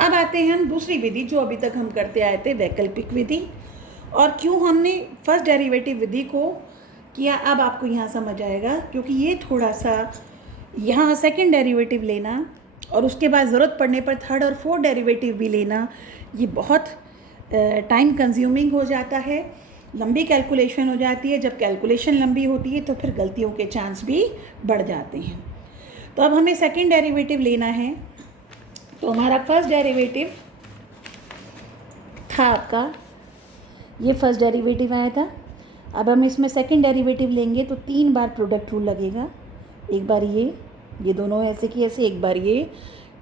अब आते हैं हम दूसरी विधि जो अभी तक हम करते आए थे, वैकल्पिक विधि। और क्यों हमने फर्स्ट डेरिवेटिव विधि को किया, अब आपको यहाँ समझ आएगा, क्योंकि ये थोड़ा सा यहाँ सेकंड डेरिवेटिव लेना और उसके बाद ज़रूरत पड़ने पर थर्ड और फोर्थ डेरिवेटिव भी लेना, ये बहुत टाइम कंज्यूमिंग हो जाता है, लंबी कैलकुलेशन हो जाती है। जब कैलकुलेशन लंबी होती है तो फिर गलतियों के चांस भी बढ़ जाते हैं। तो अब हमें सेकंड डेरिवेटिव लेना है। तो हमारा फर्स्ट डेरिवेटिव था आपका, ये फर्स्ट डेरिवेटिव आया था। अब हम इसमें सेकंड डेरिवेटिव लेंगे तो 3 बार प्रोडक्ट रूल लगेगा। एक बार ये दोनों ऐसे की ऐसे, एक बार ये,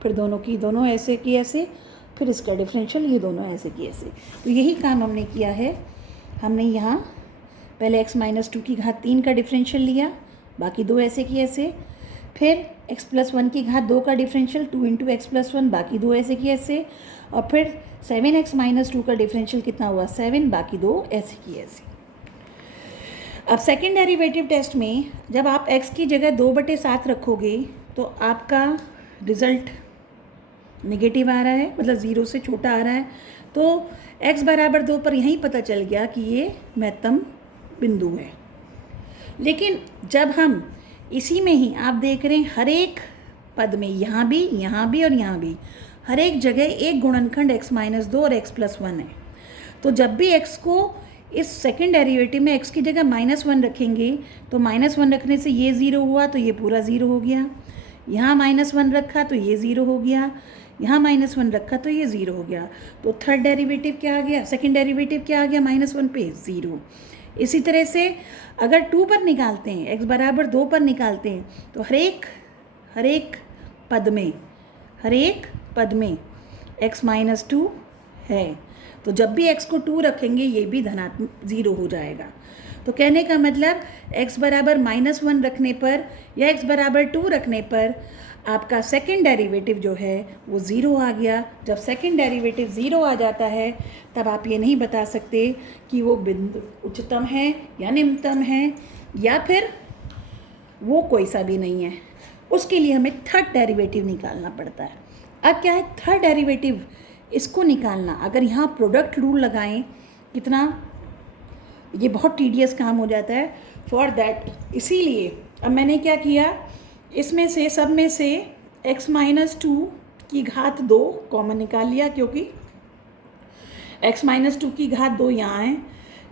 फिर दोनों की दोनों ऐसे की ऐसे, फिर इसका डिफरेंशियल ये दोनों ऐसे की ऐसे। तो यही काम हमने किया है। हमने यहाँ पहले x - 2 की घात 3 का डिफरेंशियल लिया, बाकी 2 ऐसे की ऐसे, फिर x + 1 की घात 2 का डिफरेंशियल 2 × x + 1, बाकी 2 ऐसे की ऐसे, और फिर 7x - 2 का डिफरेंशियल कितना हुआ, 7, बाकी 2 ऐसे की ऐसे। अब सेकेंड डेरिवेटिव टेस्ट में जब आप x की जगह 2/7 रखोगे तो आपका रिज़ल्ट नेगेटिव आ रहा है, मतलब 0 से छोटा आ रहा है। तो x बराबर 2 पर यहीं पता चल गया कि ये महत्तम बिंदु है। लेकिन जब हम इसी में ही आप देख रहे हैं हर एक पद में, यहाँ भी और यहाँ भी, हर एक जगह एक गुणनखंड x - 2 और x + 1 है। तो जब भी x को इस सेकंड डेरिवेटिव में x की जगह -1 रखेंगे तो -1 रखने से ये 0 हुआ तो ये पूरा 0 हो गया, यहाँ -1 रखा तो ये 0 हो गया, यहाँ -1 रखा तो ये 0 हो गया। तो थर्ड डेरिवेटिव क्या आ गया, सेकंड डेरिवेटिव क्या आ गया, -1 पे 0। इसी तरह से अगर 2 पर निकालते हैं, x बराबर 2 पर निकालते हैं तो हर एक पद में x-2 है। तो जब भी x को 2 रखेंगे ये भी धनात्मक 0 हो जाएगा। तो कहने का मतलब x बराबर -1 रखने पर या x बराबर 2 रखने पर आपका सेकंड डेरिवेटिव जो है वो 0 आ गया। जब सेकंड डेरिवेटिव 0 आ जाता है तब आप ये नहीं बता सकते कि वो बिंदु उच्चतम है या निम्नतम है या फिर वो कोई सा भी नहीं है। उसके लिए हमें थर्ड डेरिवेटिव निकालना पड़ता है। अब क्या है थर्ड डेरिवेटिव, इसको निकालना अगर यहाँ प्रोडक्ट रूल लगाएं कितना, ये बहुत टीडियस काम हो जाता है फॉर दैट। इसीलिए अब मैंने क्या किया, इसमें से सब में से x-2 की घात 2 कॉमन निकाल लिया, क्योंकि x-2 की घात 2 यहाँ है,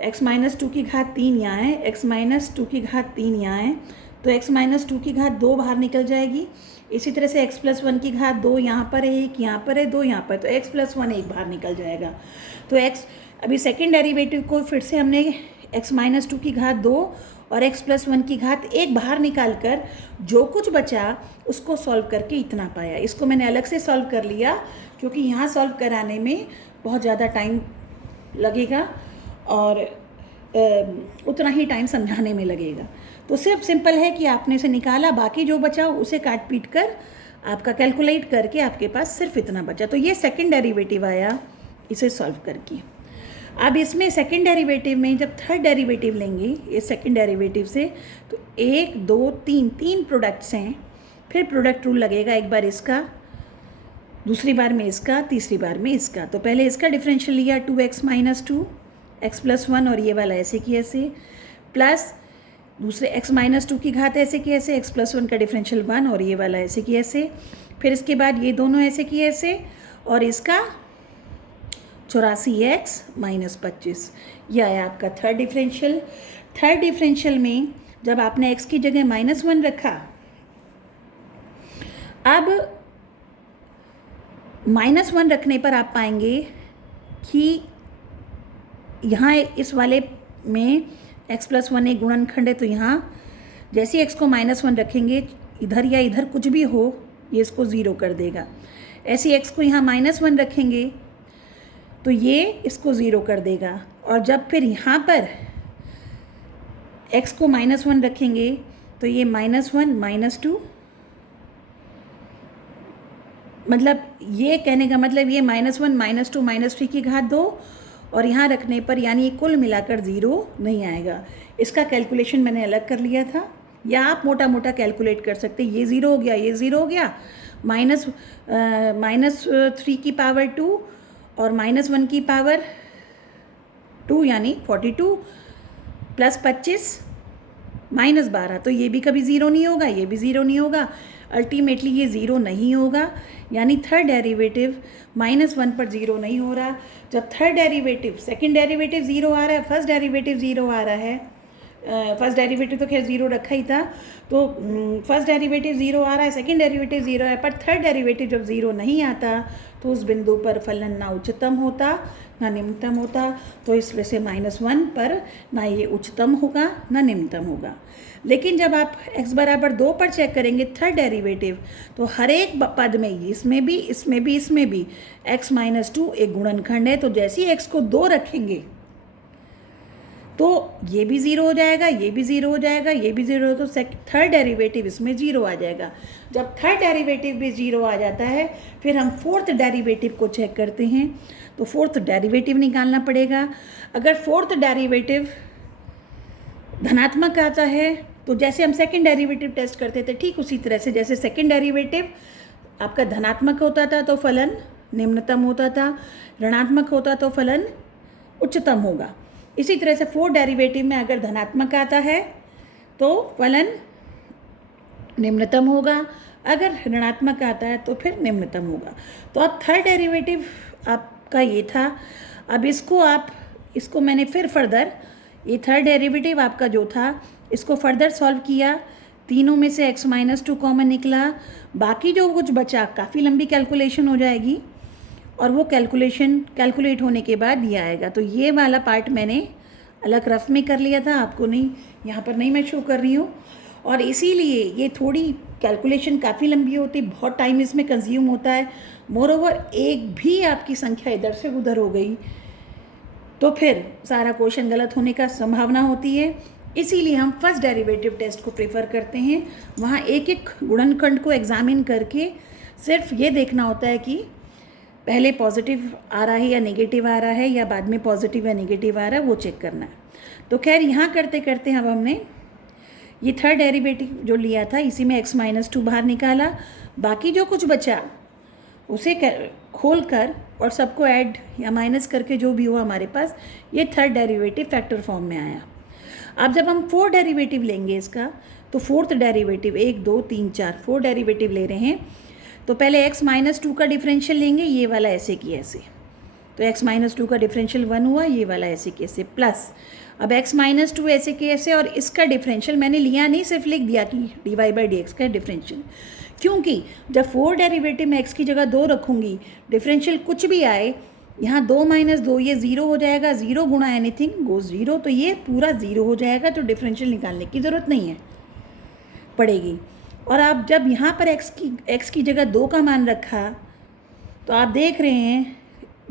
x-2 की घात 3 यहाँ है, x-2 की घात 3 यहाँ है, तो x-2 की घात 2 बाहर निकल जाएगी। इसी तरह से x+1 की घात 2 यहाँ पर है, 1 यहाँ पर है, 2 यहाँ पर, तो x+1 1 बाहर निकल जाएगा। तो x अभी सेकेंड डेरिवेटिव को फिर से हमने x-2 की घात 2 और x+1 की घात 1 बाहर निकाल कर जो कुछ बचा उसको सॉल्व करके इतना पाया। इसको मैंने अलग से सॉल्व कर लिया क्योंकि यहाँ सॉल्व कराने में बहुत ज़्यादा टाइम लगेगा और उतना ही टाइम समझाने में लगेगा। तो सिर्फ सिंपल है कि आपने इसे निकाला, बाकी जो बचा उसे काट पीट कर आपका कैलकुलेट करके आपके पास सिर्फ इतना बचा। तो ये सेकंड डेरिवेटिव आया इसे सॉल्व करके। अब इसमें सेकंड डेरिवेटिव में जब थर्ड डेरिवेटिव लेंगे इस सेकंड डेरिवेटिव से तो 1 2 3 प्रोडक्ट्स हैं, फिर प्रोडक्ट रूल लगेगा, एक बार इसका, दूसरी बार में इसका, तीसरी बार में इसका। तो पहले इसका डिफरेंशियल लिया 2x-2 x+1 और ये वाला ऐसे की ऐसे, प्लस दूसरे x-2 की घात ऐसे की ऐसे, x+1 का डिफरेंशियल 1 और ये वाला ऐसे की ऐसे, फिर इसके बाद ये दोनों ऐसे की ऐसे और इसका 84x-25। यह आया आपका थर्ड डिफरेंशियल। थर्ड डिफरेंशियल में जब आपने x की जगह -1 रखा, अब -1 रखने पर आप पाएंगे कि यहाँ इस वाले में x+1 एक गुणनखंड है, तो यहाँ जैसे x को -1 रखेंगे इधर या इधर कुछ भी हो ये इसको 0 कर देगा। ऐसे x को यहाँ -1 रखेंगे तो ये इसको 0 कर देगा, और जब फिर यहाँ पर x को -1 रखेंगे तो ये -1 -2, मतलब ये कहने का मतलब ये -1 -2 -3 की घात 2 और यहाँ रखने पर यानी ये कुल मिलाकर 0 नहीं आएगा। इसका कैलकुलेशन मैंने अलग कर लिया था, या आप मोटा मोटा कैलकुलेट कर सकते हैं। ये 0 हो गया, ये 0 हो गया, -3 की पावर 2 और -1 की पावर 2 यानी 42 प्लस 25 -12, तो ये भी कभी 0 नहीं होगा, ये भी 0 नहीं होगा, अल्टीमेटली ये 0 नहीं होगा। यानी थर्ड डेरिवेटिव -1 पर 0 नहीं हो रहा। जब थर्ड डेरिवेटिव सेकंड डेरिवेटिव 0 आ रहा है, फर्स्ट डेरिवेटिव 0 आ रहा है, फर्स्ट डेरिवेटिव तो खैर 0 रखा ही था, तो फर्स्ट डेरिवेटिव 0 आ रहा है, सेकंड डेरिवेटिव 0 है, पर थर्ड डेरिवेटिव जब 0 नहीं आता तो उस बिंदु पर फलन ना उच्चतम होता ना निम्नतम होता। तो इस वजह से -1 पर ना ये उच्चतम होगा ना निम्नतम होगा। लेकिन जब आप x बराबर 2 पर चेक करेंगे थर्ड डेरिवेटिव, तो हर एक पद में इसमें भी इसमें भी इसमें भी x-2 एक गुणनखंड है, तो जैसे ही x को 2 रखेंगे तो ये भी 0 हो जाएगा, ये भी 0 हो जाएगा, ये भी 0 हो, तो थर्ड डेरिवेटिव इसमें 0 आ जाएगा। जब थर्ड डेरिवेटिव भी 0 आ जाता है फिर हम फोर्थ डेरिवेटिव को चेक करते हैं, तो फोर्थ डेरिवेटिव निकालना पड़ेगा। अगर फोर्थ डेरिवेटिव धनात्मक आता है तो जैसे हम सेकंड डेरिवेटिव टेस्ट करते थे ठीक उसी तरह से, जैसे सेकंड डेरिवेटिव आपका धनात्मक होता था तो फलन निम्नतम होता था, ऋणात्मक होता तो फलन उच्चतम होगा। इसी तरह से फोर्थ डेरिवेटिव में अगर धनात्मक आता है तो फलन निम्नतम होगा, अगर ऋणात्मक आता है तो फिर निम्नतम होगा। तो अब थर्ड डेरिवेटिव आपका ये था। अब इसको आप इसको मैंने फिर फर्दर, ये थर्ड डेरिवेटिव आपका जो था इसको फर्दर सॉल्व किया, तीनों में से x-2 कॉमन निकला, बाकी जो कुछ बचा काफ़ी लंबी कैलकुलेशन हो जाएगी और वो कैलकुलेट होने के बाद ये आएगा। तो ये वाला पार्ट मैंने अलग रफ में कर लिया था, आपको नहीं, यहाँ पर नहीं मैं शो कर रही हूँ। और इसीलिए ये थोड़ी कैलकुलेशन काफ़ी लंबी होती, बहुत टाइम इसमें कंज्यूम होता है। मोरओवर एक भी आपकी संख्या इधर से उधर हो गई तो फिर सारा क्वेश्चन गलत होने का संभावना होती है। इसीलिए हम फर्स्ट डेरिवेटिव टेस्ट को प्रेफर करते हैं। वहाँ एक एक गुणनखंड को एग्जामिन करके सिर्फ ये देखना होता है कि पहले पॉजिटिव आ रहा है या नेगेटिव आ रहा है, या बाद में पॉजिटिव या नेगेटिव आ रहा है, वो चेक करना है। तो खैर यहाँ करते करते अब हमने ये थर्ड डेरिवेटिव जो लिया था इसी में x-2 बाहर निकाला, बाकी जो कुछ बचा उसे खोल कर और सबको ऐड या माइनस करके जो भी हुआ हमारे पास, ये थर्ड डेरिवेटिव फैक्टर फॉर्म में आया। अब जब हम फोर्थ डेरिवेटिव लेंगे इसका, तो फोर्थ डेरिवेटिव 1 2 3 4 4 डेरिवेटिव ले रहे हैं। तो पहले x-2 का डिफरेंशियल लेंगे, ये वाला ऐसे की ऐसे, तो x-2 का डिफरेंशियल 1 हुआ, ये वाला ऐसे की ऐसे, प्लस अब x-2 ऐसे के ऐसे, और इसका डिफरेंशियल मैंने लिया नहीं, सिर्फ लिख दिया कि dy/dx का डिफरेंशियल, क्योंकि जब 4 डेरिवेटिव में x की जगह 2 रखूँगी, डिफरेंशियल कुछ भी आए, यहाँ 2 - 2 ये 0 हो जाएगा, 0 गुणा एनीथिंग गोज 0, तो ये पूरा 0 हो जाएगा, तो डिफरेंशियल निकालने की ज़रूरत नहीं है पड़ेगी। और आप जब यहाँ पर x की जगह 2 का मान रखा, तो आप देख रहे हैं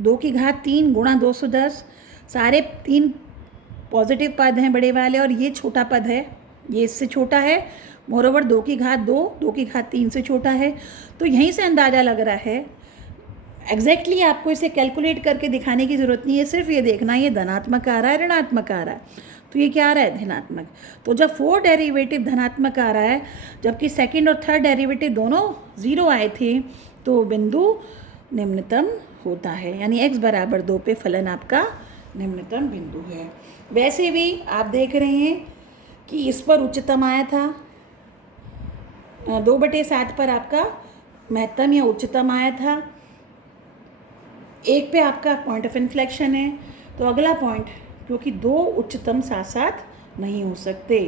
2 की घात 3 गुणा 210, सारे 3 पॉजिटिव पद हैं बड़े वाले, और ये छोटा पद है, ये इससे छोटा है। मोरओवर 2 की घात 2, 2 की घात 3 से छोटा है। तो यहीं से अंदाज़ा लग रहा है, एग्जैक्टली आपको इसे कैलकुलेट करके दिखाने की ज़रूरत नहीं है, सिर्फ ये देखना ये धनात्मक आ रहा है ऋणात्मक आ रहा है। तो ये क्या आ रहा है, धनात्मक। तो जब 4 डेरिवेटिव धनात्मक आ रहा है, जबकि सेकंड और थर्ड डेरिवेटिव दोनों 0 आए थे, तो बिंदु निम्नतम होता है, यानी x = 2 पे फलन आपका निम्नतम बिंदु है। वैसे भी आप देख रहे हैं कि इस पर उच्चतम आया था, 2/7 पर आपका महत्तम या उच्चतम आया था, 1 पे आपका पॉइंट ऑफ इन्फ्लेक्शन है। तो अगला पॉइंट, क्योंकि 2 उच्चतम साथ साथ नहीं हो सकते,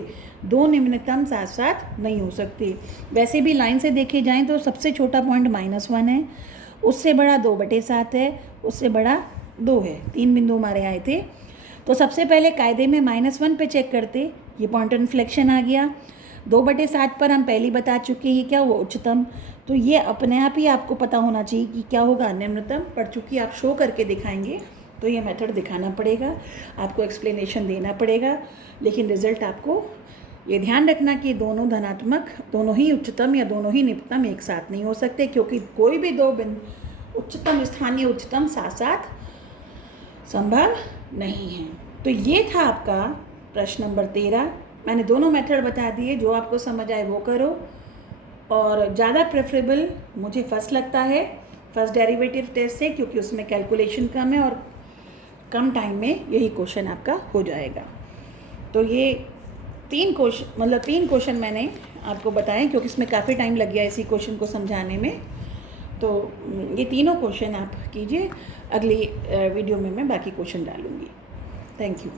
2 निम्नतम साथ साथ नहीं हो सकते। वैसे भी लाइन से देखे जाएं तो सबसे छोटा पॉइंट -1 है, उससे बड़ा 2/7 है, उससे बड़ा 2 है, 3 बिंदु हमारे आए थे। तो सबसे पहले कायदे में -1 पे चेक करते, ये पॉइंट इन्फ्लेक्शन आ गया। 2/7 पर हम पहले बता चुके हैं क्या हुआ, उच्चतम। तो ये अपने आप ही आपको पता होना चाहिए कि क्या होगा, निम्नतम। पर चूँकि आप शो करके दिखाएंगे तो ये मेथड दिखाना पड़ेगा, आपको एक्सप्लेनेशन देना पड़ेगा, लेकिन रिजल्ट आपको ये ध्यान रखना कि दोनों धनात्मक, दोनों ही उच्चतम या दोनों ही निम्नतम एक साथ नहीं हो सकते, क्योंकि कोई भी 2 बिंदु उच्चतम स्थानीय उच्चतम साथ साथ संभव नहीं है। तो ये था आपका प्रश्न नंबर 13। मैंने दोनों मेथड बता दिए, जो आपको समझ आए वो करो, और ज़्यादा प्रेफरेबल मुझे फर्स्ट लगता है, फर्स्ट डेरिवेटिव टेस्ट से, क्योंकि उसमें कैलकुलेशन कम है और कम टाइम में यही क्वेश्चन आपका हो जाएगा। तो ये 3 क्वेश्चन मैंने आपको बताए, क्योंकि इसमें काफ़ी टाइम लग गया इसी क्वेश्चन को समझाने में। तो ये तीनों क्वेश्चन आप कीजिए, अगली वीडियो में मैं बाकी क्वेश्चन डालूँगी। Thank you.